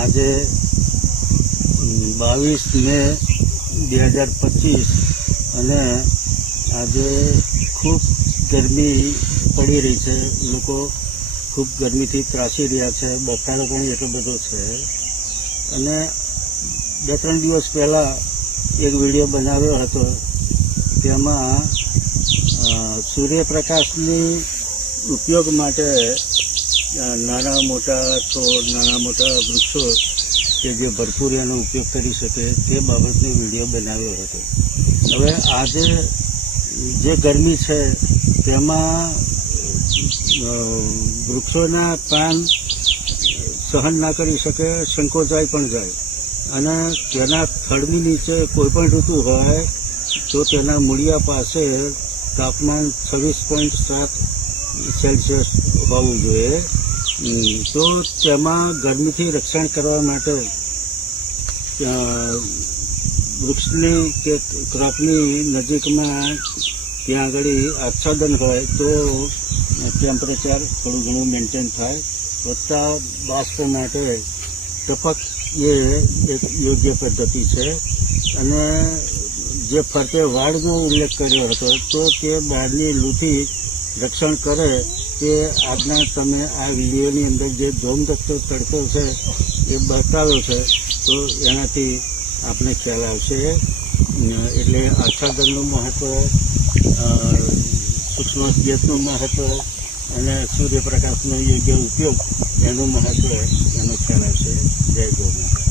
આજે 22 મે 2025 અને આજે ખૂબ ગરમી પડી રહી છે. લોકો ખૂબ ગરમીથી ત્રાસી રહ્યા છે. બફારો પણ એટલો બધો છે. અને 2-3 દિવસ પહેલાં એક વિડીયો બનાવ્યો હતો. તેમાં સૂર્યપ્રકાશની ઉપયોગ માટે નાના મોટા છોડ, નાના મોટા વૃક્ષો કે જે ભરપૂર એનો ઉપયોગ કરી શકે તે બાબતનો વિડીયો બનાવ્યો હતો. હવે આજે જે ગરમી છે તેમાં વૃક્ષોના પાન સહન ના કરી શકે, સંકોચાઈ પણ જાય અને તેના થડની નીચે કોઈ પણ ઋતુ હોય તો તેના મૂળિયા પાસે તાપમાન 26.7 સેલ્સિયસ હોવું જોઈએ. તો તેમાં ગરમીથી રક્ષણ કરવા માટે વૃક્ષની કે ક્રોપની નજીકમાં ત્યાં આગળ આચ્છાદન હોય તો ટેમ્પરેચર થોડું ઘણું મેન્ટેન થાય. વત્તા બાષ્પ માટે ટપક એ એક યોગ્ય પદ્ધતિ છે. અને જે ફરતે વાડનો ઉલ્લેખ કર્યો હતો તો તે બહારની લૂથી રક્ષણ કરે તે આજના તમે આ વિડીયોની અંદર જે ધોમધખતો તડકો છે એ બતાવ્યો છે તો એનાથી આપણે ખ્યાલ આવશે. એટલે આચ્છાદનનું મહત્ત્વ, સૂક્ષ્મ ગેસનું મહત્ત્વ અને સૂર્યપ્રકાશનો યોગ્ય ઉપયોગ એનું મહત્ત્વ એનો ખ્યાલ આવશે. જય ગૌ માતા.